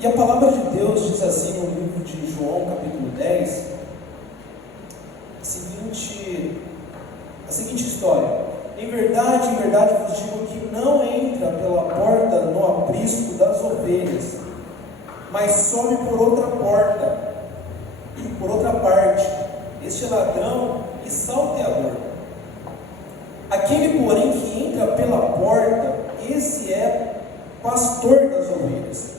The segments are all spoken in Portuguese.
E a palavra de Deus diz assim no livro de João, capítulo 10, a seguinte história: em verdade vos digo que não entra pela porta no aprisco das ovelhas, mas sobe por outra porta, por outra parte. Este é ladrão e salteador. Aquele, porém, que entra pela porta, esse é pastor das ovelhas.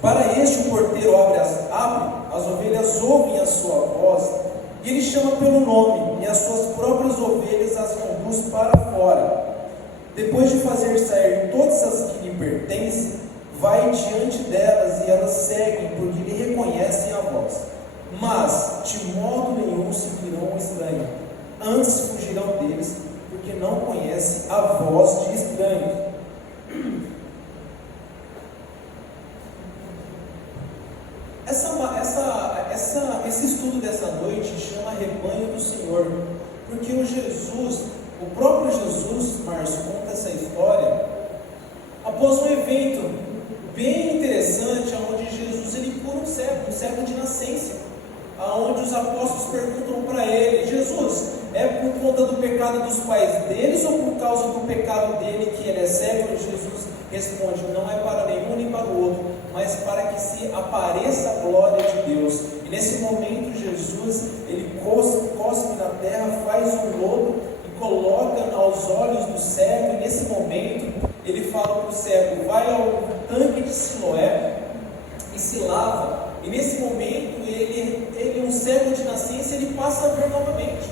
Para este o porteiro abre, as ovelhas ouvem a sua voz, e ele chama pelo nome, e as suas próprias ovelhas as conduz para fora. Depois de fazer sair todas as que lhe pertencem, vai diante delas, e elas seguem, porque lhe reconhecem a voz. Mas de modo nenhum seguirão o estranho, antes fugirão deles, porque não conhecem a voz de estranhos. Esse estudo dessa noite chama Rebanho do Senhor, porque o próprio Jesus, Márcio, conta essa história após um evento bem interessante, onde Jesus ele cura um cego de nascença, aonde os apóstolos perguntam para ele: Jesus, é por conta do pecado dos pais deles ou por causa do pecado dele que ele é cego? E Jesus responde: não é para nenhum nem para o outro, mas para que se apareça a glória de Deus. E nesse momento Jesus, ele cospe na terra, faz um lodo e coloca aos olhos do cego, e nesse momento ele fala para o cego: vai ao tanque de Siloé e se lava. E nesse momento ele um cego de nascença, ele passa a ver novamente.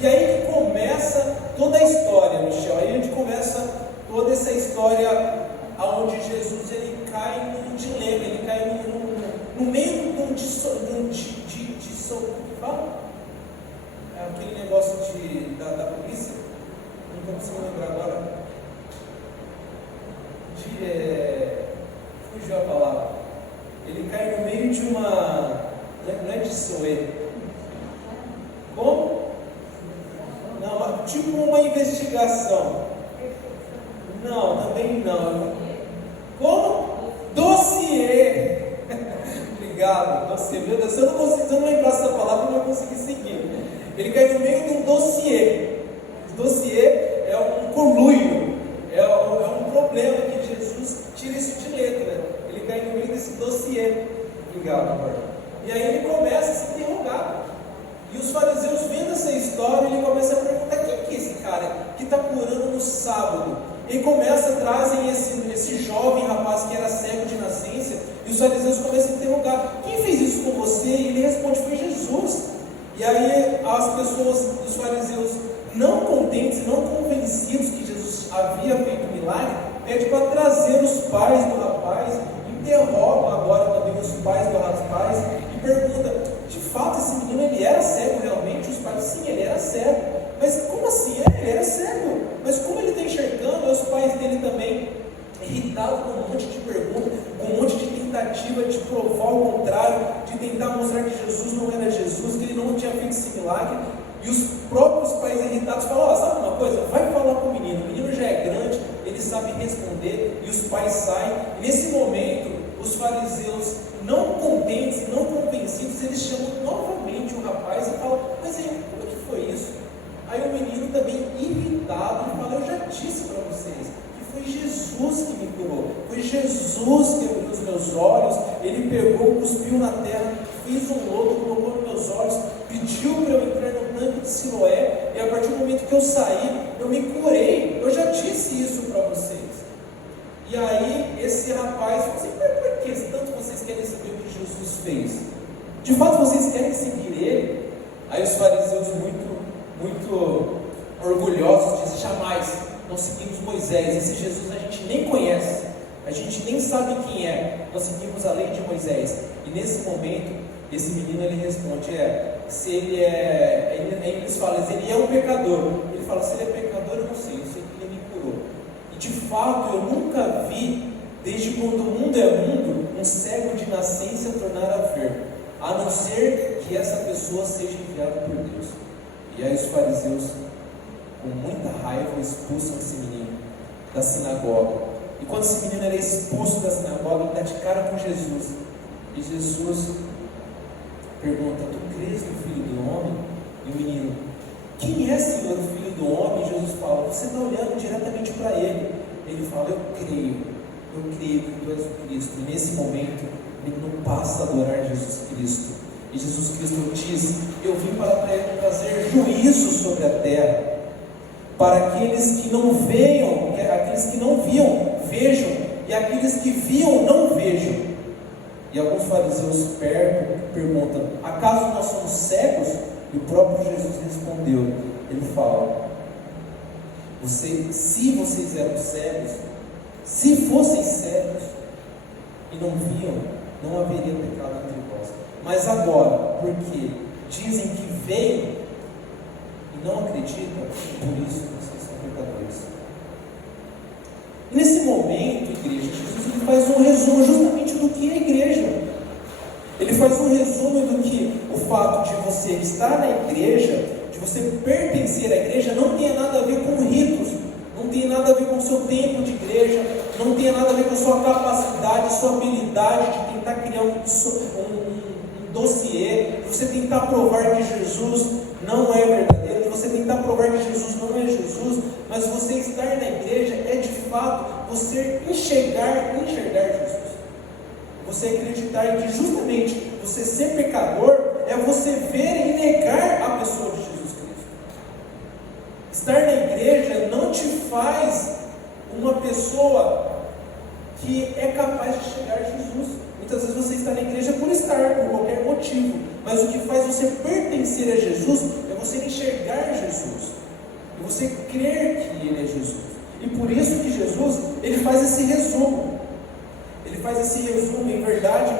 E aí que começa toda a história, Michel. Aí a gente começa toda essa história onde Jesus ele cai num dilema, ele cai no meio de aquele negócio da polícia, não consigo lembrar agora, fugiu a palavra. Ele cai no meio de uma, não é de soe, como? Não, tipo uma investigação. Não, também não. Como? Dossiê. Obrigado, dossiê. Meu Deus, se eu não lembrasse da palavra, eu não ia conseguir seguir. Ele cai no meio de um dossiê. Dossiê é um conluio, é um problema que Jesus tira isso de letra. Ele cai no meio desse dossiê. Obrigado, amor. E aí ele começa a se interrogar. E os fariseus vendo essa história, ele começa a perguntar: quem que é esse cara que está curando no sábado? E trazem esse jovem rapaz que era cego de nascença, e os fariseus começam a interrogar: quem fez isso com você? E ele responde: foi Jesus. E aí as pessoas dos fariseus, não contentes e não convencidos que Jesus havia feito um milagre, pedem para trazer os pais do rapaz, interrogam agora também os pais do rapaz e perguntam: de fato esse menino ele era cego realmente? Os pais: sim, ele era cego. Mas como assim? Ele era cego, mas como ele está enxergando? Os pais dele também, irritados com um monte de perguntas, com um monte de tentativa de provar o contrário, de tentar mostrar que Jesus não era Jesus, que ele não tinha feito esse milagre. E os próprios pais irritados falam: sabe uma coisa? Vai falar com o menino já é grande, ele sabe responder. E os pais saem. E nesse momento, os fariseus, não contentes e não convencidos, eles chamam novamente o rapaz e falam: mas aí, como é que foi isso? Aí o menino também irritado fala: eu já disse para vocês que foi Jesus que me curou, foi Jesus que abriu os meus olhos, ele pegou, cuspiu na terra, fez um lodo, colocou nos meus olhos, pediu para eu entrar no tanque de Siloé, e a partir do momento que eu saí, eu me curei, eu já disse isso para vocês. E aí esse rapaz falou assim: por que tanto vocês querem saber o que Jesus fez? De fato vocês querem seguir ele? Aí os fariseus muito orgulhosos dizem: jamais, nós seguimos Moisés, esse Jesus a gente nem conhece, a gente nem sabe quem é, nós seguimos a lei de Moisés. E nesse momento, esse menino ele responde: se ele eles falam: ele é um pecador. Ele fala: se ele é pecador, eu não sei, eu sei que ele me curou. E de fato, eu nunca vi, desde quando o mundo é mundo, um cego de nascença tornar a ver, a não ser que essa pessoa seja enviada por Deus. E aí os fariseus, com muita raiva, expulsam esse menino da sinagoga. E quando esse menino era expulso da sinagoga, ele dá de cara com Jesus. E Jesus pergunta: tu crês no Filho do Homem? E o menino: quem é, Senhor, o Filho do Homem? E Jesus fala: você está olhando diretamente para ele. Ele fala: eu creio que tu és o Cristo. E nesse momento, o menino passa a adorar Jesus Cristo. E Jesus Cristo diz: eu vim para trazer juízo sobre a terra, para aqueles que não vejam, aqueles que não viam, vejam, e aqueles que viam, não vejam. E alguns fariseus perguntam: acaso nós somos cegos? E o próprio Jesus respondeu, ele fala: se vocês eram cegos, se fossem cegos e não viam, não haveria pecado entre vós. Mas agora, porque dizem que veem e não acreditam, por isso vocês são pecadores. E nesse momento, igreja, Jesus ele faz um resumo justamente do que é a igreja. Ele faz um resumo do que o fato de você estar na igreja, de você pertencer à igreja, não tem nada a ver com ritos, não tem nada a ver com o seu tempo de igreja, não tem nada a ver com a sua capacidade, sua habilidade de tentar criar um dossiê, de você tentar provar que Jesus não é verdadeiro, de você tentar provar que Jesus não é Jesus, mas você estar na igreja é de fato você enxergar Jesus. Você acreditar que justamente você ser pecador é você ver e negar a pessoa de Jesus Cristo. Estar na igreja não te faz uma pessoa que é capaz de chegar a Jesus. Muitas vezes você está na igreja por estar, por qualquer motivo, mas o que faz você pertencer a Jesus é você enxergar Jesus, e você crer que Ele é Jesus. E por isso que Jesus, Ele faz esse resumo. Ele faz esse resumo: em verdade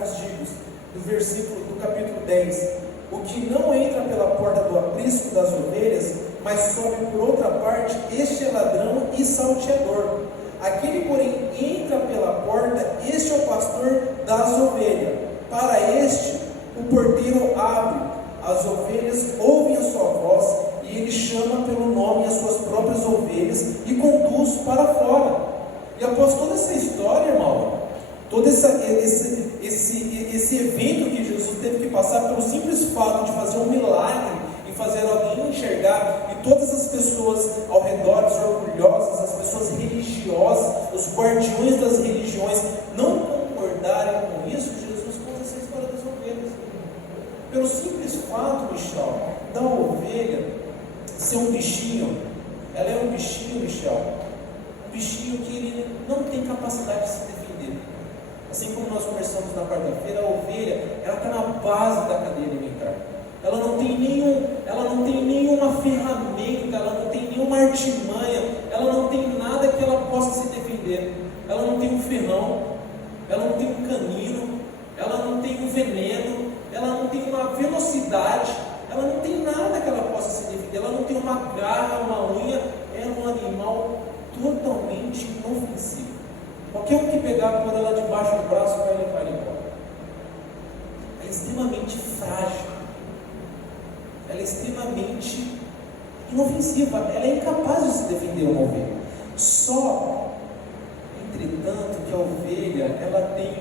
vos digo, do versículo do capítulo 10, o que não entra pela porta do aprisco das ovelhas, mas sobe por outra parte, este é ladrão e salteador. Aquele, porém, entra pela porta, este é o pastor das ovelhas. Para este, o porteiro abre, as ovelhas ouvem a sua voz, e ele chama pelo nome as suas próprias ovelhas e conduz para fora. E após toda essa história, irmão, todo esse evento que Jesus teve que passar pelo simples fato de fazer um milagre e fazer alguém enxergar, e todas as pessoas ao redor, as orgulhosas, as pessoas religiosas, os guardiões das religiões, não concordarem com isso, Jesus conta essa história das ovelhas. Pelo simples fato, Michel, da ovelha ser um bichinho, ela é um bichinho, Michel, um bichinho que ele não tem capacidade de se defender. Assim como nós conversamos na quarta-feira, a ovelha, ela está na base da cadeia alimentar. Ela não tem nenhuma ferramenta, ela não tem nenhuma artimanha, ela não tem nada que ela possa se defender. Ela não tem um ferrão, ela não tem um canino, ela não tem um veneno, ela não tem uma velocidade, ela não tem nada que ela possa se defender, ela não tem uma garra, uma unha, é um animal totalmente inofensivo. Qualquer um que pegar por ela debaixo do braço vai levar ela embora. Ela é extremamente frágil, ela é extremamente inofensiva, ela é incapaz de se defender uma ovelha. Só, entretanto, que a ovelha, ela tem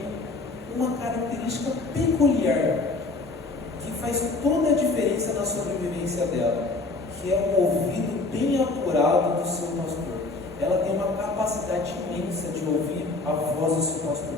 uma característica peculiar, que faz toda a diferença na sobrevivência dela, que é um ouvido bem apurado do seu pastor. Ela tem uma capacidade imensa de ouvir a voz do seu pastor.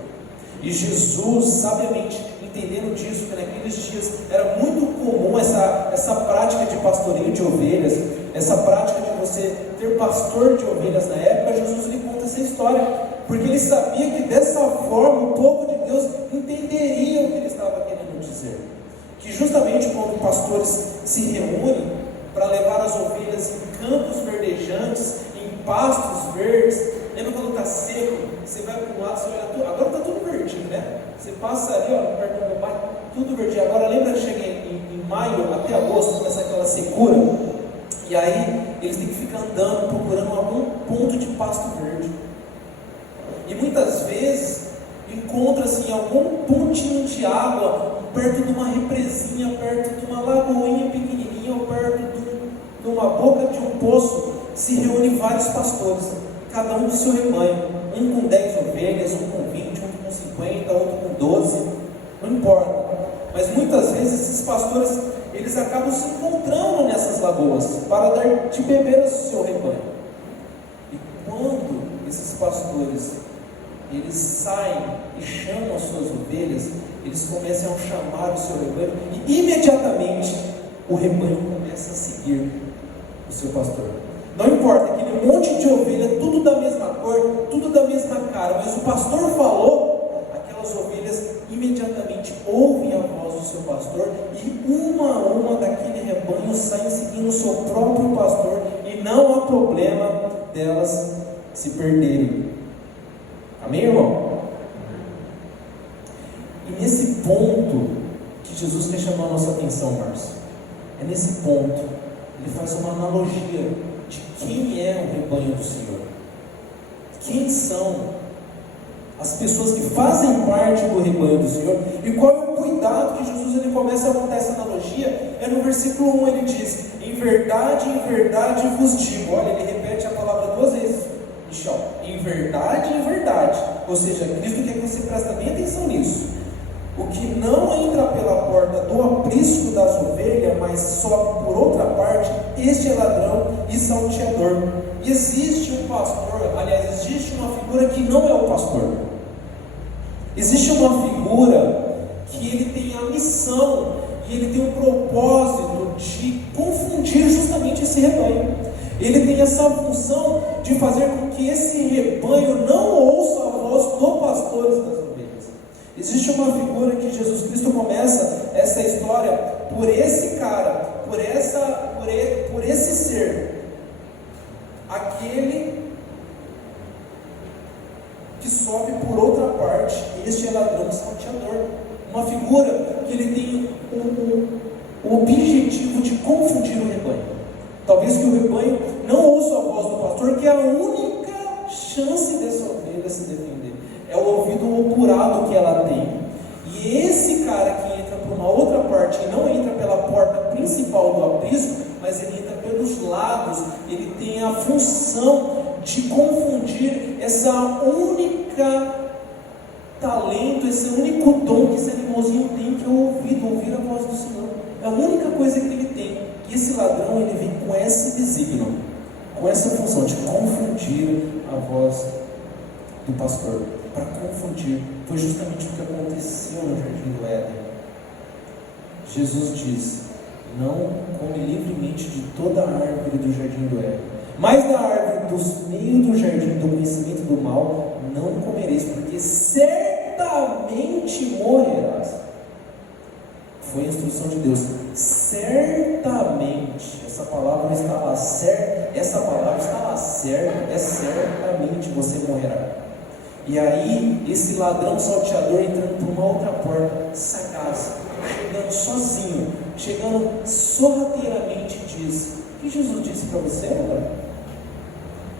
E Jesus, sabiamente, entendendo disso, que naqueles dias era muito comum essa prática de pastoreio de ovelhas, essa prática de você ter pastor de ovelhas na época, Jesus lhe conta essa história, porque ele sabia que dessa forma o povo de Deus entenderia o que ele estava querendo dizer. Que justamente quando pastores se reúnem para levar as ovelhas em campos verdejantes, em pastos verdes, lembra quando está seco, você vai para um lado, você olha, agora está tudo verdinho, né? Você passa ali, ó, perto do meu pai, tudo verdinho. Agora lembra que chega em maio até agosto, começa aquela secura, e aí eles têm que ficar andando, procurando algum ponto de pasto verde. E muitas vezes encontra-se em algum pontinho de água, perto de uma represinha, perto de uma lagoinha pequenininha, ou perto de uma boca de um poço, se reúnem vários pastores, cada um do seu rebanho, um com 10 ovelhas, um com 20, um com 50, outro com 12, não importa. Mas muitas vezes esses pastores, eles acabam se encontrando nessas lagoas para dar de beber ao seu rebanho. E quando esses pastores, eles saem e chamam as suas ovelhas, eles começam a chamar o seu rebanho e imediatamente o rebanho começa a seguir o seu pastor. Não importa, aquele monte de ovelha, tudo da mesma cor, tudo da mesma cara, mas o pastor falou, aquelas ovelhas imediatamente ouvem a voz do seu pastor e uma a uma daquele rebanho saem seguindo o seu próprio pastor e não há problema delas se perderem. Amém, irmão? E nesse ponto que Jesus quer chamar a nossa atenção, Márcio, é nesse ponto, ele faz uma analogia de quem é o rebanho do Senhor. Quem são as pessoas que fazem parte do rebanho do Senhor e qual é o cuidado que Jesus ele começa a montar essa analogia. É no versículo 1, ele diz: em verdade vos digo. Olha, ele repete a palavra 2 vezes, Michel, em verdade, ou seja, Cristo quer que você preste bem atenção nisso. O que não entra pela porta do aprisco das ovelhas, mas sobe por outra parte, este é ladrão e salteador. Existe um pastor, aliás, existe uma figura que não é o pastor. Existe uma figura que ele tem a missão e ele tem o propósito de confundir justamente esse rebanho. Ele tem essa função de fazer com que esse rebanho não ouça a voz do pastor das ovelhas. Existe uma figura que Jesus Cristo começa essa história por esse cara, por esse ser, aquele que sobe por outra parte. Este é ladrão e salteador. Uma figura que ele tem o objetivo de confundir o rebanho. Talvez que o rebanho não ouça a voz do pastor, que é a única chance dessa ovelha se defender. É o ouvido apurado que ela tem. E esse cara que entra por uma outra parte, e não entra pela porta principal do aprisco, mas ele entra pelos lados, ele tem a função de confundir essa única talento, esse único dom que esse animalzinho tem, que é o ouvido, ouvir a voz do Senhor. É a única coisa que ele tem. E esse ladrão, ele vem com esse desígnio, com essa função de confundir a voz do pastor. Para confundir. Foi justamente o que aconteceu no Jardim do Éden. Jesus diz: não come livremente de toda a árvore do Jardim do Éden, mas da árvore do meio do jardim do conhecimento do mal não comereis, porque certamente morrerás. Foi a instrução de Deus. Certamente. Essa palavra está lá, essa palavra está lá, certo? É certamente você morrerá. E aí, esse ladrão salteador entrando por uma outra porta, sagaz, chegando sozinho, chegando sorrateiramente, diz: o que Jesus disse para você, agora?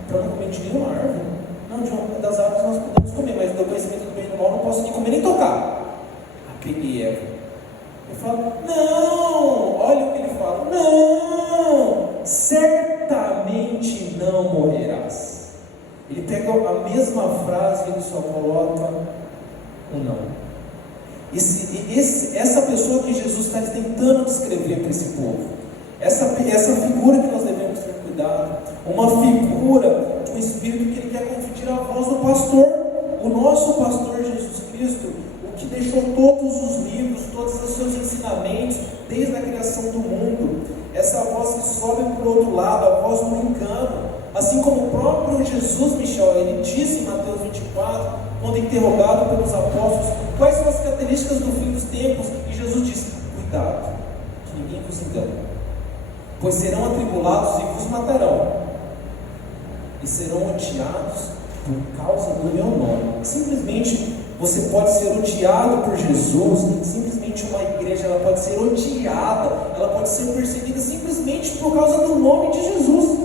Para não comer de nenhuma árvore? Não, de uma das árvores nós podemos comer, mas do conhecimento do bem e do mal não posso nem comer nem tocar. Peguei Eva. Ele fala: não, olha o que ele fala: não, certamente não morrerás. Ele pega a mesma frase e ele só coloca um não. Essa pessoa que Jesus está tentando descrever para esse povo, essa figura que nós devemos ter cuidado, uma figura de um espírito que ele quer confundir a voz do pastor, o nosso pastor Jesus Cristo, o que deixou todos os livros, todos os seus ensinamentos, desde a criação do mundo. Essa voz que sobe para o outro lado, a voz do engano. Assim como o próprio Jesus, Michel, ele disse em Mateus 24, quando interrogado pelos apóstolos, quais são as características do fim dos tempos, e Jesus disse: cuidado, que ninguém vos engane, pois serão atribulados e vos matarão, e serão odiados por causa do meu nome. Simplesmente você pode ser odiado por Jesus, simplesmente uma igreja ela pode ser odiada, ela pode ser perseguida simplesmente por causa do nome de Jesus.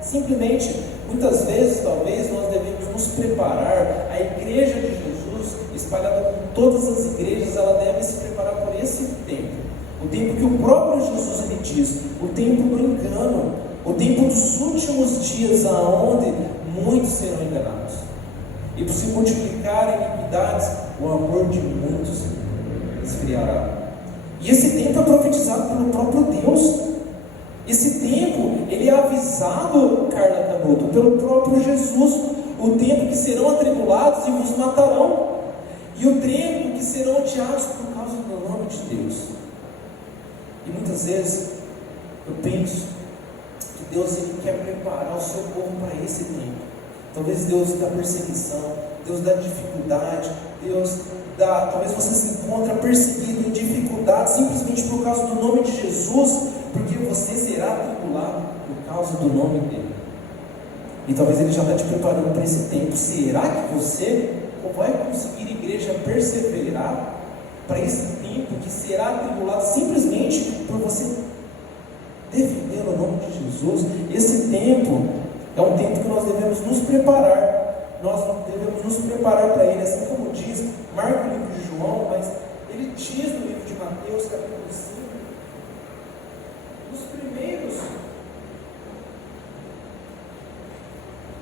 Simplesmente, muitas vezes, talvez, nós devemos nos preparar. A igreja de Jesus, espalhada por todas as igrejas, ela deve se preparar por esse tempo. O tempo que o próprio Jesus ele diz, o tempo do engano, o tempo dos últimos dias, aonde muitos serão enganados. E por se multiplicarem iniquidades, o amor de muitos esfriará. E esse tempo é profetizado pelo próprio Deus. Esse tempo, ele é avisado, Carla Canuto, pelo próprio Jesus. O tempo que serão atribulados e vos matarão. E o tempo que serão odiados por causa do nome de Deus. E muitas vezes, eu penso que Deus ele quer preparar o seu povo para esse tempo. Talvez Deus dá perseguição, Deus dá dificuldade, talvez você se encontre perseguido em dificuldade simplesmente por causa do nome de Jesus, porque você será atribulado por causa do nome dele. E talvez ele já está te preparando para esse tempo. Será que você vai conseguir, igreja, perseverar para esse tempo que será atribulado simplesmente por você defender o nome de Jesus? Esse tempo é um tempo que nós devemos nos preparar. Nós devemos nos preparar para ele, assim como diz, marca o livro de João, mas ele diz no livro de Mateus, capítulo 5,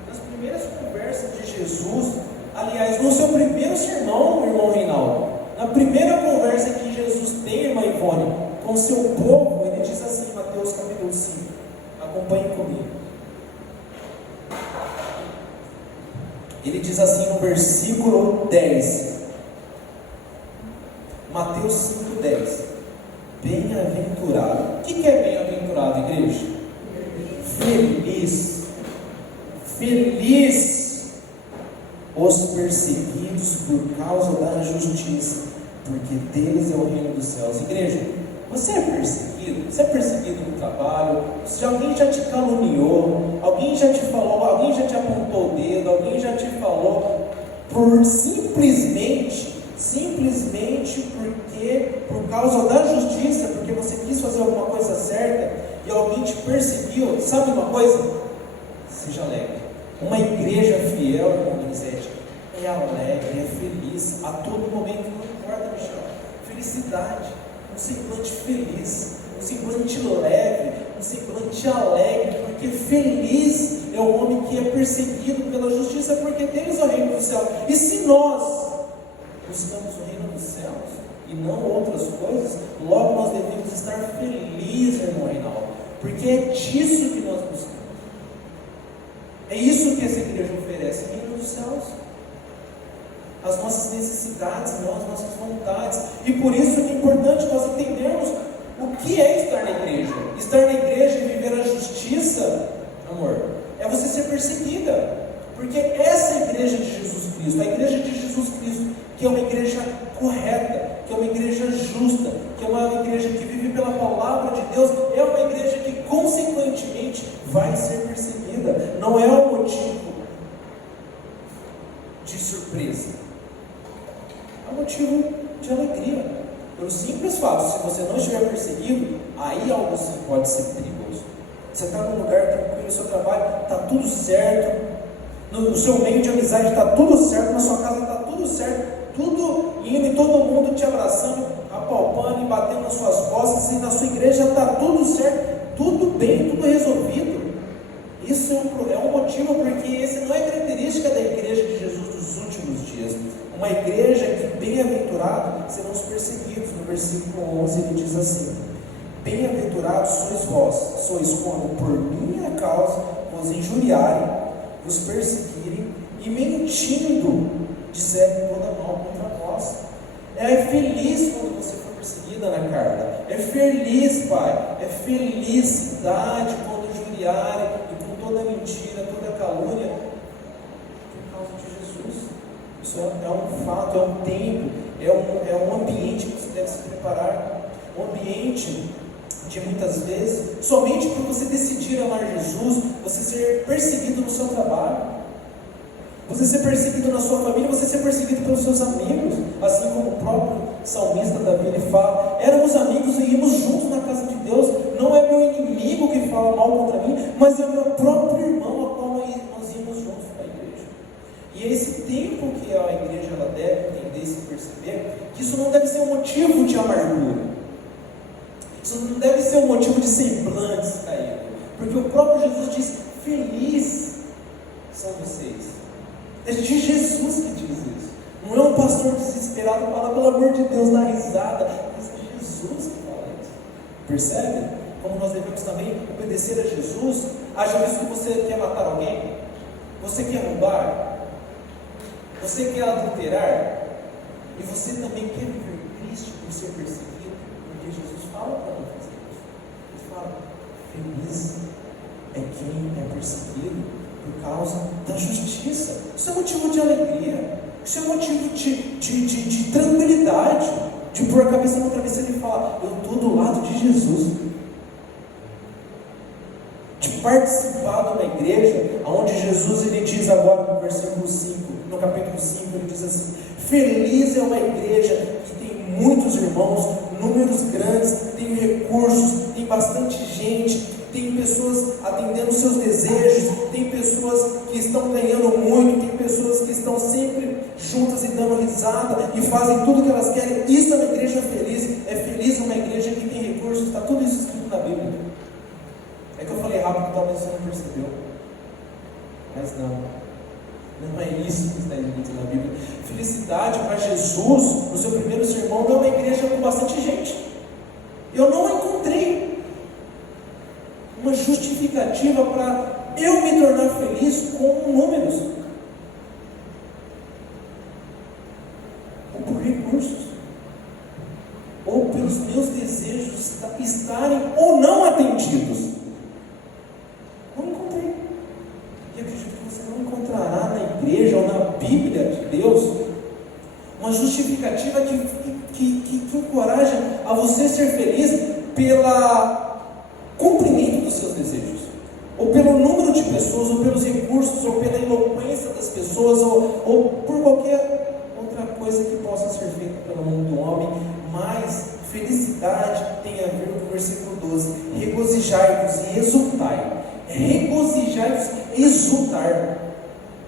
nas primeiras conversas de Jesus, aliás, no seu primeiro sermão, irmão Reinaldo, na primeira conversa que Jesus tem, irmã Ivone, com o seu povo, ele diz assim, Mateus capítulo 5, acompanhe comigo. Ele diz assim no versículo 10, Mateus 5:10, bem-aventurado. O que é bem-aventurado, igreja? Feliz os perseguidos por causa da justiça, porque deles é o reino dos céus. Igreja, você é perseguido? Você é perseguido no trabalho? Se alguém já te caluniou, alguém já te falou, alguém já te apontou o dedo, alguém já te falou, simplesmente porque, por causa da justiça, porque você quis fazer alguma coisa certa e alguém te perseguiu, sabe uma coisa? Seja alegre. Uma igreja fiel, irmão Donizete, é alegre, é feliz a todo momento, não importa, Michel. Felicidade, um semblante feliz, um semblante leve, um semblante alegre, porque feliz é o homem que é perseguido pela justiça, porque deles é o reino do céu. E se nós buscamos o reino dos céus e não outras coisas, logo nós devemos estar felizes, irmão Reinaldo, porque é disso que nós buscamos. É isso que essa igreja oferece, reino dos céus, as nossas necessidades, as nossas vontades. E por isso é importante nós entendermos o que é estar na igreja. Estar na igreja e viver a justiça, amor, é você ser perseguida, porque essa é a igreja de Jesus Cristo, a igreja de Jesus Cristo, que é uma igreja correta, que é uma igreja justa, que é uma igreja que vive pela palavra de Deus, é uma igreja que consequentemente vai ser perseguida. Não é um motivo de surpresa, é um motivo de alegria, pelo simples fato, se você não estiver perseguido, aí algo sim pode ser perigoso. Você está num lugar tranquilo, no seu trabalho está tudo certo, no seu meio de amizade está tudo certo, na sua casa está tudo certo, tudo indo e todo mundo te abraçando, apalpando e batendo nas suas costas, e na sua igreja está tudo certo, tudo bem, tudo resolvido. Isso é um motivo, porque essa não é característica da igreja de Jesus dos últimos dias. Uma igreja que, bem-aventurados serão os perseguidos. No versículo 11 ele diz assim: bem-aventurados sois vós, sois quando por minha causa vos injuriarem, vos perseguirem e mentindo disserem toda mal contra vós. É feliz quando você for perseguida, Ana Carla. É feliz, pai. É felicidade quando injuriarem e com toda mentira, toda calúnia, por causa de Jesus. Isso é um fato, é um tempo, é um ambiente que você deve se preparar. Um ambiente de muitas vezes, somente por você decidir amar Jesus, você ser perseguido no seu trabalho, você ser perseguido na sua família, você ser perseguido pelos seus amigos, assim como o próprio salmista Davi ele fala: éramos amigos e íamos juntos na casa de Deus. Não é meu inimigo que fala mal contra mim, mas é o meu próprio irmão a qual nós íamos juntos para a igreja. E é esse tempo que a igreja ela deve entender e se perceber que isso não deve ser um motivo de amargura, isso não deve ser um motivo de semblantes caídos, porque o próprio Jesus diz: feliz são vocês. É de Jesus que diz isso. Não é um pastor desesperado que fala, pelo amor de Deus, dá risada. Mas é Jesus que fala isso. Percebe? Como nós devemos também obedecer a Jesus. Haja visto que você quer matar alguém, você quer roubar, você quer adulterar, e você também quer viver triste por ser perseguido, porque Jesus fala para não fazer isso. Ele fala, feliz é quem é perseguido por causa da justiça. Isso é motivo de alegria, isso é motivo de tranquilidade, de pôr a cabeça no travesseiro e falar, eu estou do lado de Jesus. De participar de uma igreja, onde Jesus ele diz agora no versículo 5, no capítulo 5, ele diz assim, feliz é uma igreja que tem muitos irmãos, números grandes, tem recursos, tem bastante gente, tem pessoas atendendo seus desejos, tem pessoas que estão ganhando muito, tem pessoas que estão sempre juntas e dando risada e fazem tudo o que elas querem. Isso é uma igreja feliz. É feliz uma igreja que tem recursos. Está tudo isso escrito na Bíblia. É que eu falei rápido, talvez você não percebeu, mas não é isso que está escrito na Bíblia. Felicidade para Jesus, no seu primeiro sermão, não é uma igreja com bastante gente. Eu não encontrei uma justificativa para eu me tornar feliz com números, ou por recursos, ou pelos meus desejos estarem ou não atendidos. Não encontrei. E acredito que você não encontrará na igreja ou na Bíblia de Deus uma justificativa que encoraja a você ser feliz pelo cumprimento dos seus desejos, ou pelo número de pessoas, ou pelos recursos, ou pela eloquência das pessoas, ou por qualquer outra coisa que possa ser feita pelo mundo do homem. Mas felicidade tem a ver com o versículo 12: regozijai-vos e exultai. Regozijar-vos e exultar.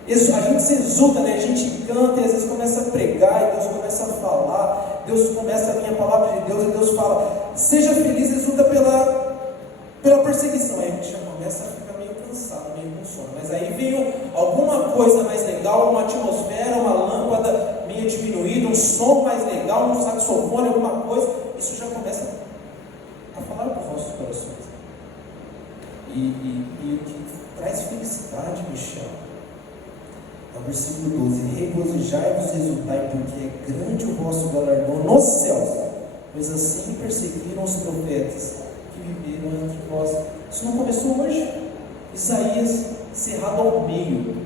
A gente se exulta, né? A gente canta e às vezes começa a pregar, e Deus começa a falar, Deus começa a vir a palavra de Deus, e Deus fala, seja feliz, exulta pela perseguição. Aí a gente já começa a ficar meio cansado, meio com sono. Mas aí veio alguma coisa mais legal, uma atmosfera, uma lâmpada meio diminuída, um som mais legal, um saxofone, alguma coisa, isso já começa a falar para os nossos corações. E o que traz felicidade, Michel, é o versículo 12: regozijai-vos e exultai, porque é grande o vosso galardão nos céus, pois assim perseguiram os profetas que viveram entre vós. Isso não começou hoje. Isaías cerrado ao meio,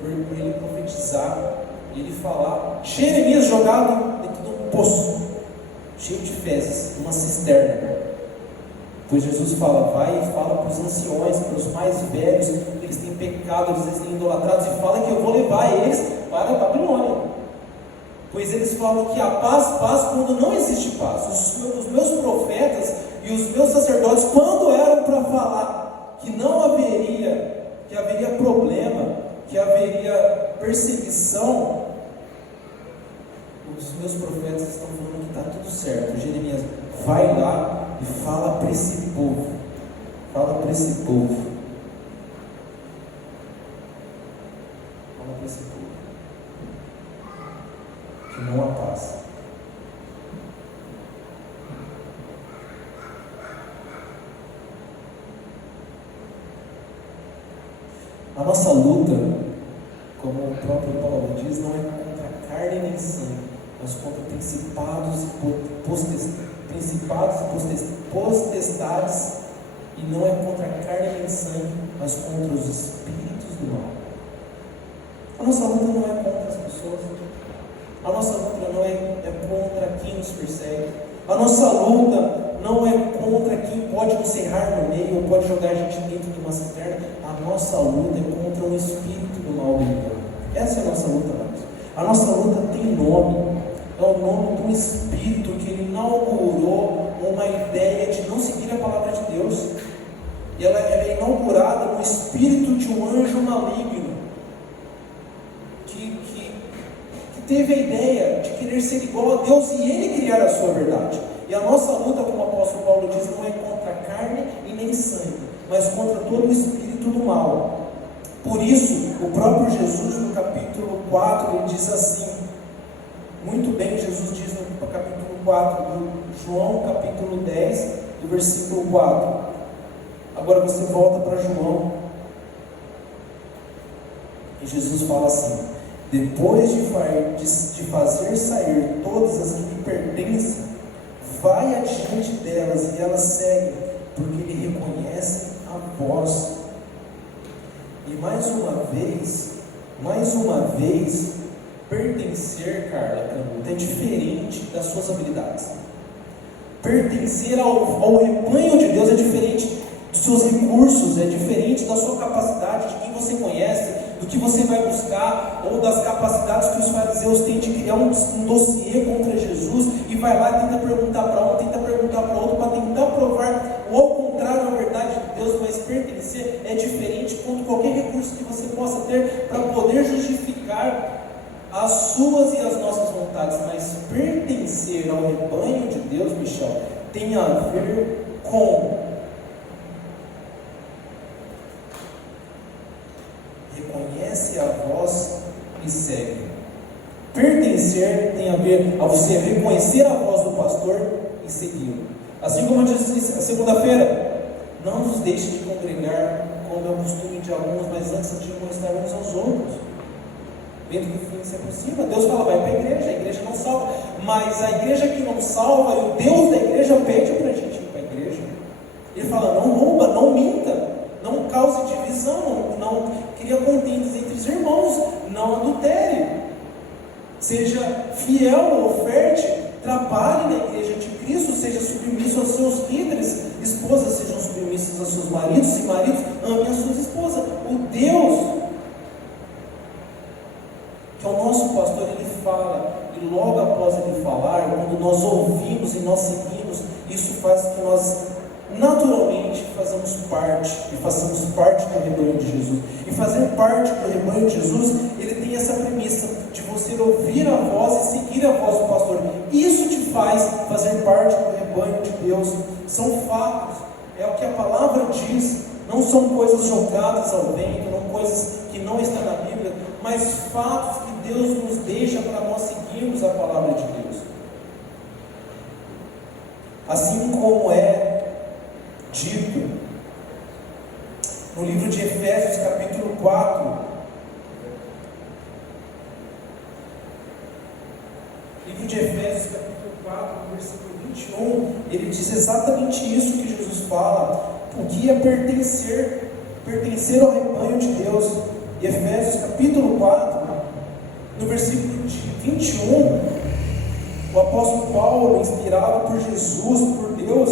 por ele profetizar, ele falar, Jeremias jogado dentro de um poço, cheio de fezes, uma cisterna. Pois Jesus fala, vai e fala para os anciões, para os mais velhos, eles têm pecado, eles têm idolatrados, e fala que eu vou levar eles para a Babilônia. Pois eles falam que a paz quando não existe paz. Os meus profetas e os meus sacerdotes, quando eram para falar que não haveria, que haveria problema, que haveria perseguição, os meus profetas estão falando que está tudo certo. Jeremias, vai lá e fala para esse povo, fala para esse povo, que não há paz. A nossa luta, como o próprio Paulo diz, não é contra carne nem sangue, mas contra principados e potestades, e não é contra carne nem sangue, mas contra os espíritos do mal. A nossa luta não é contra as pessoas, a nossa luta não é contra quem nos persegue, a nossa luta não é contra quem pode nos cerrar no meio ou pode jogar a gente dentro de uma cisterna. A nossa luta é contra o espírito do mal do inferno. Essa é a nossa luta, amados. A nossa luta tem nome, é o nome de um espírito que ele inaugurou uma ideia de não seguir a palavra de Deus. E ela é inaugurada no espírito de um anjo maligno que teve a ideia de querer ser igual a Deus e ele criar a sua verdade. E a nossa luta, como o apóstolo Paulo diz, não é contra a carne e nem sangue, mas contra todo o espírito do mal. Por isso, o próprio Jesus, no capítulo 4, ele diz assim, muito bem, Jesus diz no capítulo 4, do João, capítulo 10, do versículo 4. Agora você volta para João, e Jesus fala assim: depois de fazer sair todas as que lhe pertencem, vai adiante delas, e elas seguem, porque lhe reconhecem a voz. E mais uma vez, pertencer, Carla, é diferente das suas habilidades. Pertencer ao rebanho de Deus é diferente dos seus recursos, é diferente da sua capacidade, de quem você conhece, do que você vai buscar, ou das capacidades que os fariseus têm de criar um dossiê contra Jesus, e vai lá e tenta perguntar para um, tenta perguntar para outro, para tentar provar ou ao contrário a verdade de Deus. Mas pertencer é diferente quanto qualquer recurso que você possa ter para poder justificar as suas e as nossas vontades. Mas pertencer ao rebanho de Deus, Michel, tem a ver com reconhece a voz e segue. Pertencer tem a ver a você reconhecer a voz do pastor e segui-lo. Assim como eu disse na segunda-feira, não nos deixe de congregar, como é o costume de alguns, mas antes de mostrar uns aos outros, vendo que o fim se aproxima. Deus fala, vai para a igreja não salva, mas a igreja que não salva, e o Deus da igreja pede para a gente ir para a igreja. Ele fala, não rouba, não minta, não cause divisão, não cria contendas entre os irmãos, não adultere, seja fiel, oferte, trabalhe na igreja de Cristo, seja submisso aos seus líderes, esposas sejam submissas aos seus maridos, e maridos amem as suas esposas. O Deus que é o nosso pastor, ele fala, e logo após ele falar, quando nós ouvimos e nós seguimos, isso faz com que nós naturalmente façamos parte, e façamos parte do rebanho de Jesus. E fazer parte do rebanho de Jesus, ele tem essa premissa de você ouvir a voz e seguir a voz do pastor. Isso te faz fazer parte do rebanho de Deus. São fatos, é o que a palavra diz, não são coisas jogadas ao vento, não coisas que não estão na Bíblia, mas fatos que Deus nos deixa para nós seguirmos a palavra de Deus. Assim como é dito no livro de Efésios, capítulo 4, livro de Efésios, capítulo 4, versículo 21, ele diz exatamente isso que Jesus fala, o que é pertencer ao rebanho de Deus. E Efésios, capítulo 4, no versículo 21, o apóstolo Paulo, inspirado por Jesus, por Deus,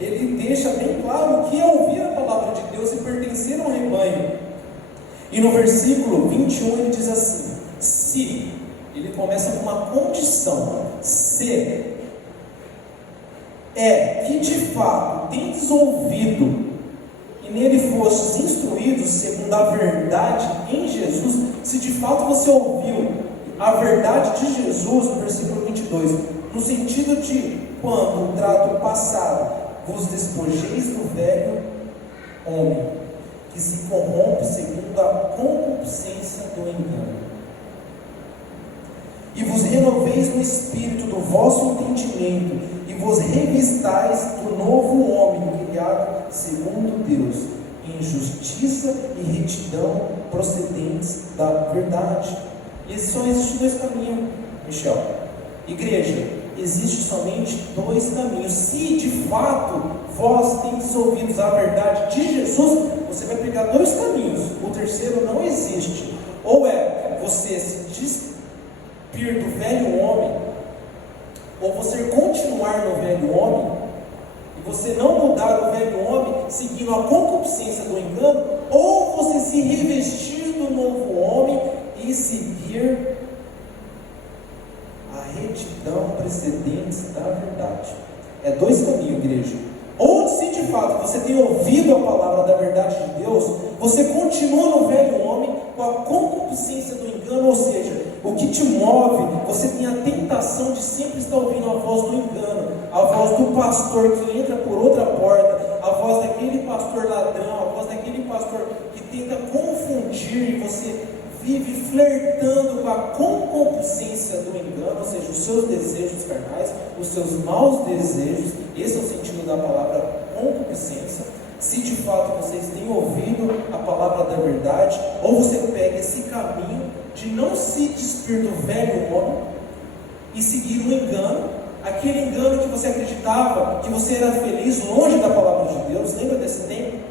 ele deixa bem claro o que é ouvir a palavra de Deus e pertencer ao rebanho. E no versículo 21 ele diz assim: se, ele começa com uma condição, se é que de fato tendes ouvido e nele fostes instruídos segundo a verdade em Jesus, se de fato você ouviu a verdade de Jesus, no versículo 22, no sentido de quando o trato passado vos despojeis do velho homem, que se corrompe segundo a concupiscência do engano, e vos renoveis no espírito do vosso entendimento, e vos revistais do novo homem, criado segundo Deus, em justiça e retidão procedentes da verdade. E só existem dois caminhos, Michel. Igreja, existe somente dois caminhos. Se de fato vós tendes ouvido a verdade de Jesus, você vai pegar dois caminhos. O terceiro não existe. Ou é você se despir do velho homem, ou você continuar no velho homem, e você não mudar o velho homem seguindo a concupiscência do engano, ou você se revestir do novo homem e seguir a retidão precedentes da verdade. É dois caminhos, igreja. Ou se de fato você tem ouvido a palavra da verdade de Deus, você continua no velho homem com a concupiscência do engano, ou seja, o que te move, você tem a tentação de sempre estar ouvindo a voz do engano, a voz do pastor que entra por outra porta, a voz daquele pastor ladrão, a voz daquele pastor que tenta confundir agir e você vive flertando com a concupiscência do engano, ou seja, os seus desejos carnais, os seus maus desejos, esse é o sentido da palavra concupiscência. Se de fato vocês têm ouvido a palavra da verdade, ou você pega esse caminho de não se despir do velho homem e seguir um engano, aquele engano que você acreditava que você era feliz longe da palavra de Deus, lembra desse tempo?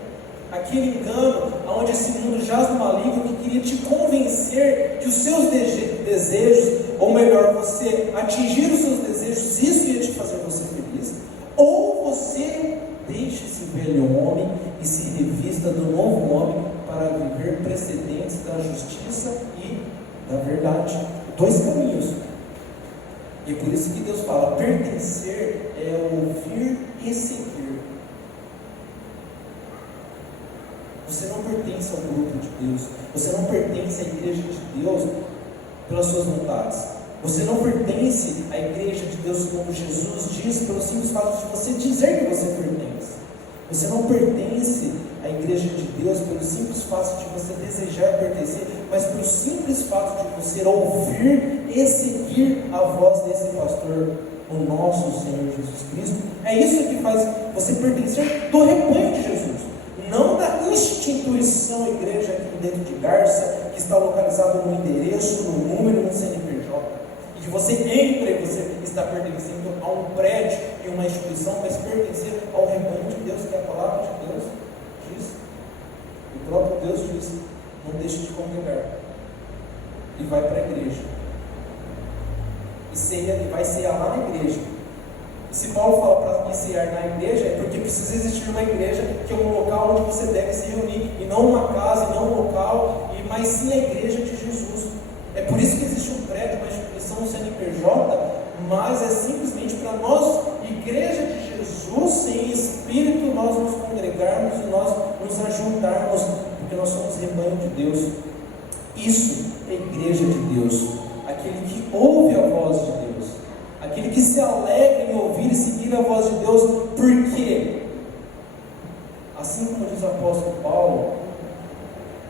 Aquele engano onde esse mundo jaz no maligno que queria te convencer que os seus desejos, ou melhor, você atingir os seus desejos, isso ia te fazer você feliz, ou você deixa esse velho homem e se revista do novo homem para viver precedentes da justiça e da verdade. Dois caminhos. E é por isso que Deus fala: pertencer é ouvir e seguir. Você não pertence ao grupo de Deus, você não pertence à igreja de Deus pelas suas vontades, você não pertence à igreja de Deus como Jesus diz, pelo simples fato de você dizer que você pertence. Você não pertence à igreja de Deus pelo simples fato de você desejar pertencer, mas pelo simples fato de você ouvir e seguir a voz desse pastor, o nosso Senhor Jesus Cristo. É isso que faz você pertencer do rebanho de Jesus, não da instituição igreja aqui dentro de Garça, que está localizado no endereço, no número, no CNPJ, e que você entra e você está pertencendo a um prédio e uma instituição, mas pertencer ao rebanho de Deus, que é a palavra de Deus diz. O próprio Deus diz: não deixe de congregar, e vai para a igreja, e vai cear lá na igreja. E se Paulo fala para cear na igreja, é porque precisa existir uma igreja, que é um local onde você deve se reunir, e não uma casa, e não um local, mas sim a igreja de Jesus. É por isso que existe um prédio, uma instituição, um CNPJ, mas é simplesmente para nós, igreja de Jesus, em espírito, nós nos congregarmos e nós nos ajuntarmos, porque nós somos rebanho de Deus. Isso é igreja de Deus, aquele que ouve a voz de Deus, aquele que se alegra em ouvir e seguir a voz de Deus, porque, assim como diz o apóstolo Paulo,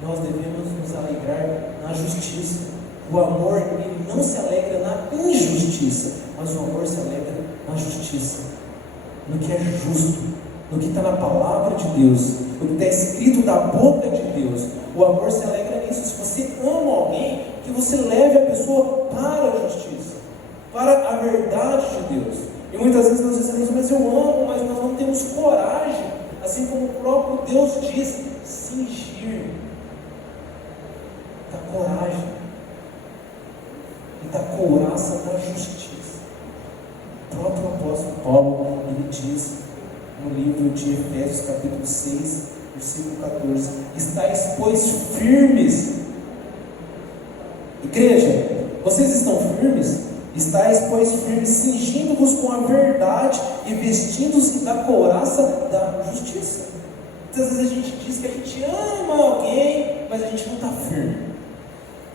nós devemos nos alegrar na justiça. O amor, ele não se alegra na injustiça, mas o amor se alegra na justiça, no que é justo, no que está na palavra de Deus, no que está escrito da boca de Deus. O amor se alegra nisso. Se você ama alguém, que você leve a pessoa para a justiça, para a verdade de Deus. E muitas vezes nós dizemos: mas eu amo, mas nós não temos coragem, assim como o próprio Deus diz, cingir da coragem e da couraça da justiça. O próprio apóstolo Paulo, ele diz no livro de Efésios capítulo 6, versículo 14: estáis, pois, firmes. Igreja, vocês estão firmes? Estáis, pois, firmes, cingindo-vos com a verdade e vestindo-se da couraça da justiça. Muitas vezes a gente diz que a gente ama alguém, mas a gente não está firme.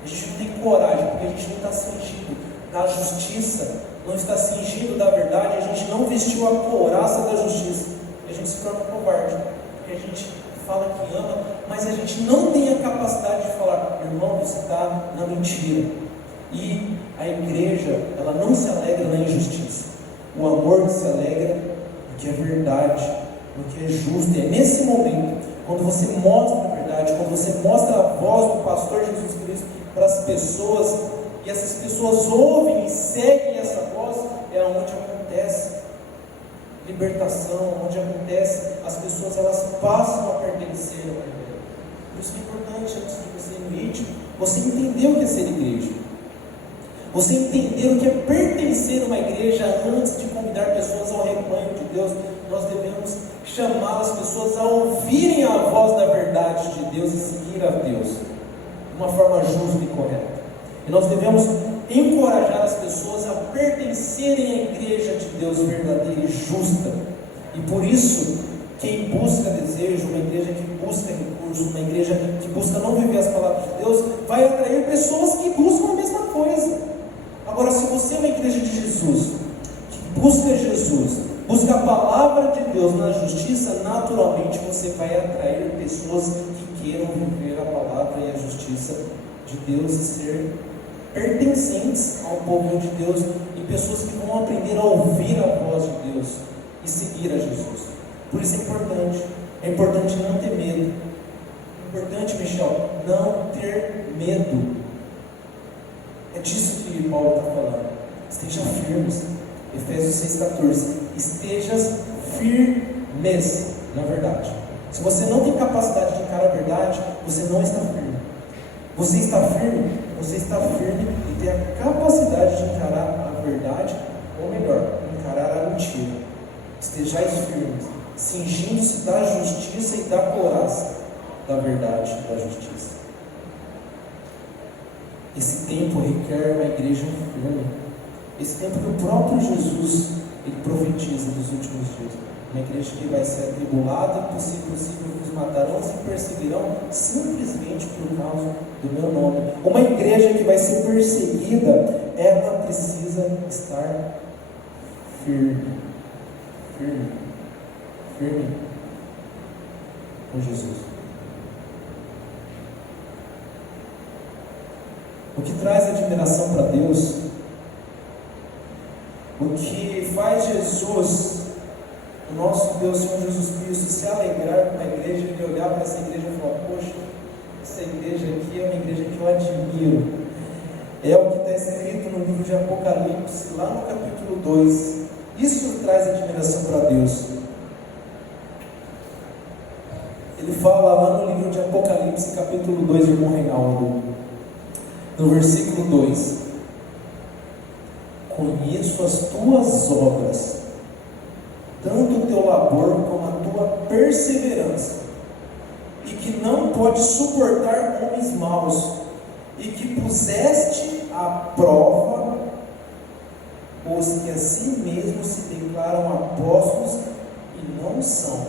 A gente não tem coragem, porque a gente não está cingido da justiça, não está cingido da verdade, a gente não vestiu a couraça da justiça. E a gente se torna covarde, porque a gente fala que ama, mas a gente não tem a capacidade de falar: irmão, você está na mentira. E a igreja, ela não se alegra na injustiça. O amor se alegra no que é verdade, no que é justo. E é nesse momento, quando você mostra a verdade, quando você mostra a voz do pastor Jesus Cristo para as pessoas, e essas pessoas ouvem e seguem essa voz, é onde acontece libertação, onde acontece, as pessoas elas passam a pertencer ao rebanho. Por isso que é importante, antes de você ir no íntimo, você entender o que é ser igreja, você entender o que é pertencer a uma igreja. Antes de convidar pessoas ao rebanho de Deus, nós devemos chamar as pessoas a ouvirem a voz da verdade de Deus e seguir a Deus de uma forma justa e correta. E nós devemos encorajar as pessoas a pertencerem à igreja de Deus verdadeira e justa. E por isso, quem busca desejo, uma igreja que busca recursos, uma igreja que busca não viver as palavras de Deus, vai atrair pessoas que buscam a mesma coisa. Agora, se você é uma igreja de Jesus, que busca Jesus, busca a palavra palavra de Deus na justiça, naturalmente você vai atrair pessoas que queiram viver a palavra e a justiça de Deus e ser pertencentes ao povo de Deus, e pessoas que vão aprender a ouvir a voz de Deus e seguir a Jesus. Por isso é importante não ter medo. É importante, Michel, não ter medo. É disso que Paulo está falando. Esteja firmes. Efésios 6,14. Estejas firmes na verdade. Se você não tem capacidade de encarar a verdade, você não está firme. Você está firme? Você está firme e tem a capacidade de encarar a verdade, ou melhor, encarar a mentira. Estejais firmes, cingindo-se da justiça e da couraça da verdade e da justiça. Esse tempo requer uma igreja firme. Esse tempo que o próprio Jesus ele profetiza nos últimos dias. Uma igreja que vai ser atribulada, e se possível os matarão e perseguirão simplesmente por causa do meu nome. Uma igreja que vai ser perseguida, ela precisa estar firme com Jesus. O que traz admiração para Deus, o que faz Jesus, o nosso Deus, Senhor Jesus Cristo, se alegrar com a igreja, ele olhar para essa igreja e falar: poxa, essa igreja aqui é uma igreja que eu admiro. É o que está escrito no livro de Apocalipse, lá no capítulo 2. Isso traz admiração para Deus. Ele fala lá no livro de Apocalipse, capítulo 2, irmão Reinaldo, no versículo 2: conheço as tuas obras, tanto o teu labor como a tua perseverança, e que não pode suportar homens maus, e que puseste à prova os que a si mesmos se declaram apóstolos e não são,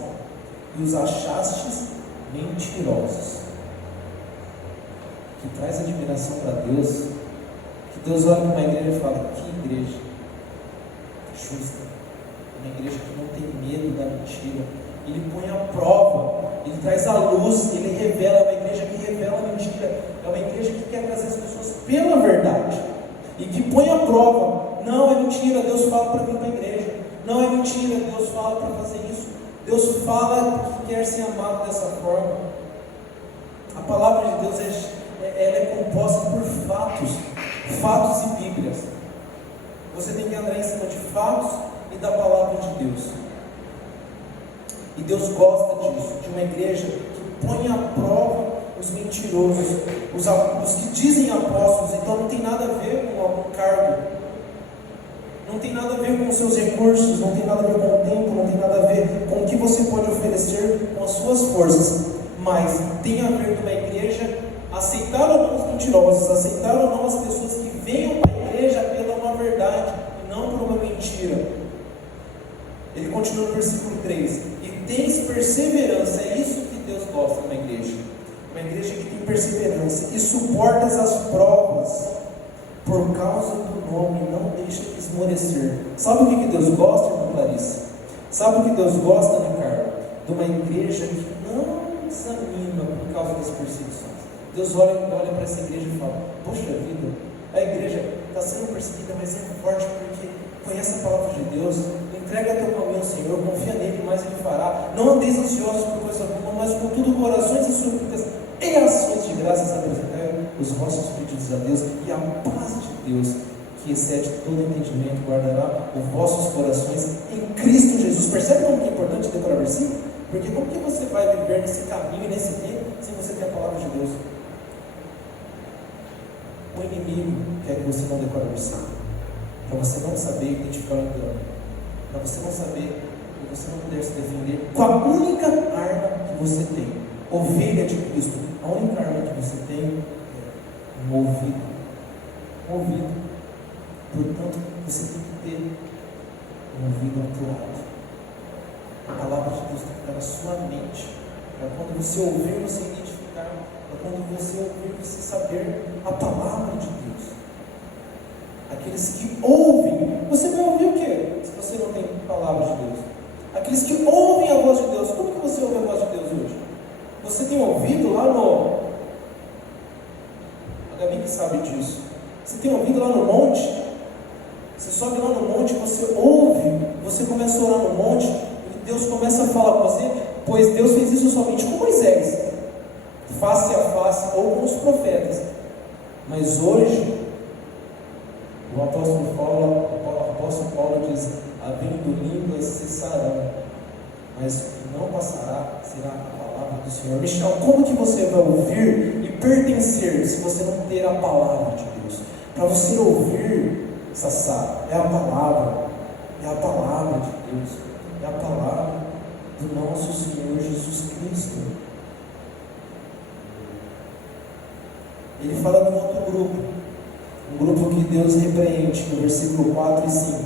e os achastes mentirosos. Que traz admiração para Deus, que Deus olha para uma igreja e fala: que igreja justa, uma igreja que não tem medo da mentira. Ele põe à prova, ele traz à luz, ele revela. É uma igreja que revela a mentira, é uma igreja que quer trazer as pessoas pela verdade e que põe à prova. Não é mentira, Deus fala para vir para a igreja. Não é mentira, Deus fala para fazer isso. Deus fala que quer ser amado dessa forma. A palavra de Deus ela é composta por fatos e Bíblias. Você tem que andar em cima de fatos e da palavra de Deus. E Deus gosta disso, de uma igreja que põe à prova os mentirosos, os que dizem apóstolos. Então não tem nada a ver com algum cargo, não tem nada a ver com os seus recursos, não tem nada a ver com o tempo, não tem nada a ver com o que você pode oferecer com as suas forças, mas tem a ver com uma igreja aceitar ou não os mentirosos, aceitar ou não as pessoas que venham para a igreja pela uma verdade e não por uma mentira. Ele continua no versículo 3: e tens perseverança. É isso que Deus gosta numa igreja, uma igreja que tem perseverança, e suportas as provas por causa do nome, não deixa de esmorecer. Sabe o que Deus gosta, irmã Clarice? Sabe o que Deus gosta, né, Carla? De uma igreja que não desanima por causa das perseguições. Deus olha para essa igreja e fala: poxa vida, a igreja está sendo perseguida, mas é forte porque conhece a palavra de Deus. Entrega teu caminho ao Senhor, confia nele, mas ele fará. Não andeis ansiosos por coisa alguma, mas com tudo corações e súplicas e ações de graças apresentai os vossos pedidos a Deus, e a paz de Deus, que excede todo entendimento, guardará os vossos corações em Cristo Jesus. Percebe como que é importante decorar o versículo? Porque como que você vai viver nesse caminho e nesse tempo se você tem a palavra de Deus? O inimigo quer que você não decore o versículo, para você não saber identificar o engano, para você não saber, para você não poder se defender com a única arma que você tem, ovelha de Cristo. A única arma que você tem é um ouvido. Um ouvido. Portanto, você tem que ter um ouvido apurado. A palavra de Deus tem que estar na sua mente, para quando você ouvir, você identificar, para quando você ouvir, você saber a palavra de Deus. Aqueles que ouvem, você vai ouvir o quê? Se você não tem palavra de Deus. aqueles que ouvem a voz de Deus. Como que você ouve a voz de Deus hoje? Você tem ouvido lá no... A Gabi que sabe disso. Você tem ouvido lá no monte? Você sobe lá no monte, você ouve, você começa a orar no monte, e Deus começa a falar com você, pois Deus fez isso somente com Moisés, face a face, ou com os profetas. Mas hoje, o apóstolo Paulo diz: havendo línguas cessarão, mas o que não passará será a palavra do Senhor. Michel, como que você vai ouvir e pertencer se você não ter a palavra de Deus? Para você ouvir, Sassá, é a palavra de Deus, é a palavra do nosso Senhor Jesus Cristo. Ele fala de um outro grupo, um grupo que Deus repreende, no versículo 4 e 5.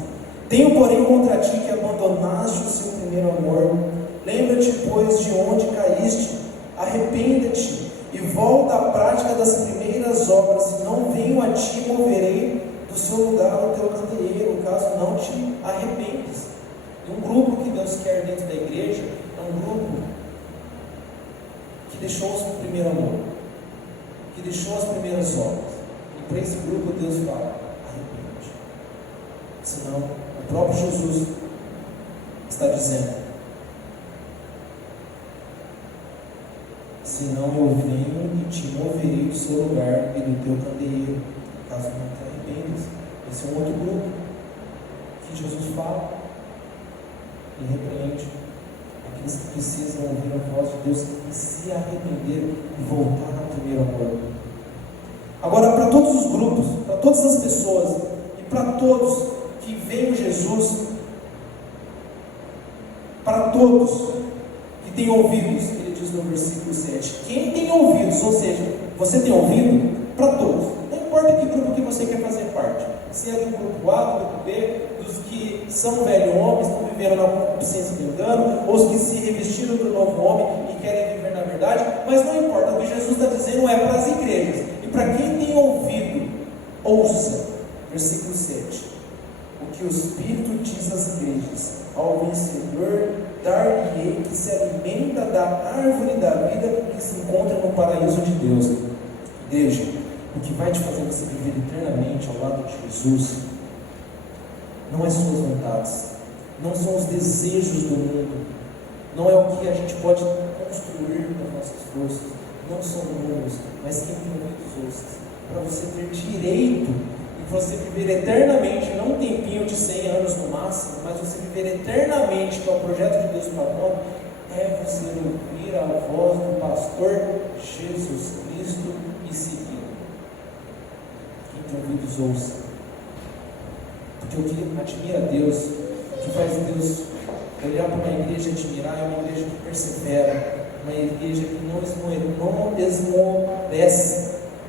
Tenho, porém, contra ti que abandonaste o seu primeiro amor. Lembra-te, pois, de onde caíste, arrependa-te e volta à prática das primeiras obras, se não venho a ti, moverei do seu lugar o teu candeeiro, caso não te arrependes. E um grupo que Deus quer dentro da igreja é um grupo que deixou o seu primeiro amor, que deixou as primeiras obras. E para esse grupo Deus fala: arrepende. Senão, o próprio Jesus está dizendo: senão eu venho e te moverei do seu lugar e do teu candeeiro, caso não te arrependes. Esse é um outro grupo que Jesus fala e repreende aqueles que precisam ouvir a voz de Deus e se arrepender e voltar ao primeiro amor. Agora, para todos os grupos, para todas as pessoas e para todos que veem Jesus, para todos que têm ouvidos, ele diz no versículo 7, quem tem ouvidos, ou seja, você tem ouvido? Para todos, não importa que grupo que você quer fazer parte, se é do grupo A, do grupo B, dos que são velhos homens, não viveram na consciência do engano, ou os que se revestiram do novo homem e querem viver na verdade, mas não importa, o que Jesus está dizendo é para as igrejas, e para quem tem ouvido, ouça, versículo 7, o que o Espírito diz às igrejas: ao vencedor dar-lhe-ei que se alimenta da árvore da vida que se encontra no paraíso de Deus. Igreja, o que vai te fazer você viver eternamente ao lado de Jesus não é suas vontades, não são os desejos do mundo, não é o que a gente pode construir com as nossas forças, não são números, mas quem tem ouvidos ouça. Para você ter direito e você viver eternamente, não um tempinho de 100 anos no máximo, mas você viver eternamente, que é o projeto de Deus para nós, é você ouvir a voz do pastor Jesus Cristo e seguir. Quem tem ouvidos ouça. Porque o que admira Deus, o que faz Deus olhar para uma igreja e admirar, é uma igreja que persevera, uma igreja que não esmorece,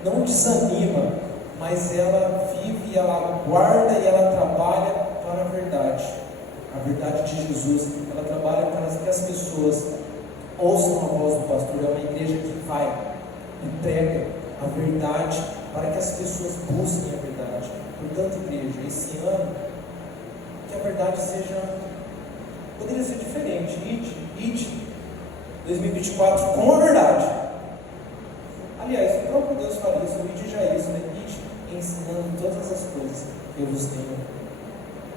não desanima, mas ela vive, ela guarda e ela trabalha para a verdade de Jesus. Ela trabalha para que as pessoas ouçam a voz do pastor. É uma igreja que vai e prega a verdade para que as pessoas busquem a verdade. Portanto, igreja, esse ano, que a verdade poderia ser diferente. Ide 2024 com a verdade. Aliás, o próprio Deus fala isso, o ide já é isso, né? Ide ensinando todas as coisas que eu vos tenho,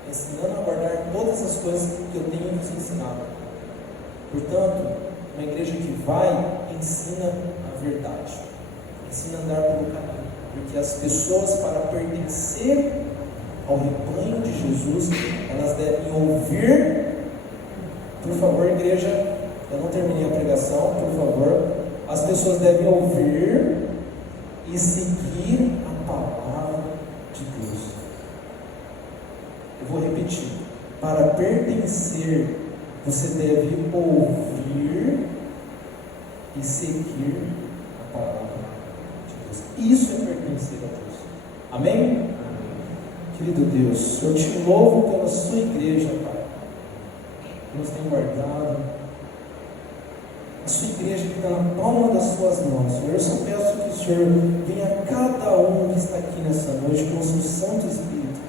ensinando a guardar todas as coisas que eu tenho vos ensinado. Portanto, uma igreja que vai, ensina a verdade, ensina a andar pelo caminho, porque as pessoas, para pertencer ao rebanho de Jesus, elas devem ouvir. Por favor, igreja, eu não terminei a pregação, por favor. As pessoas devem ouvir e seguir a palavra de Deus. Eu vou repetir. Para pertencer, você deve ouvir e seguir a palavra de Deus. Isso é pertencer a Deus. Amém? Amém. Querido Deus, eu te louvo pela sua igreja, Pai, que nos tem guardado, a sua igreja que está na palma das suas mãos. Senhor, eu só peço que o Senhor venha a cada um que está aqui nessa noite com o seu Santo Espírito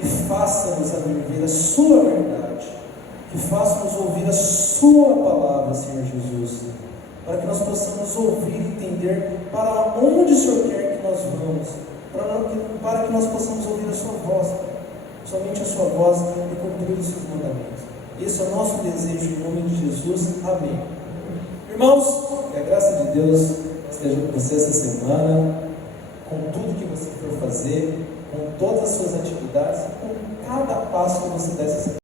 e faça-nos a viver a sua verdade, e faça-nos ouvir a Sua palavra, Senhor Jesus, para que nós possamos ouvir e entender para onde o Senhor quer que nós vamos, para que nós possamos ouvir a Sua voz, somente a Sua voz e cumprir os Seus mandamentos. Esse é o nosso desejo em nome de Jesus. Amém. Irmãos, que a graça de Deus esteja com você essa semana, com tudo que você for fazer, com todas as suas atividades, com cada passo que você der essa semana.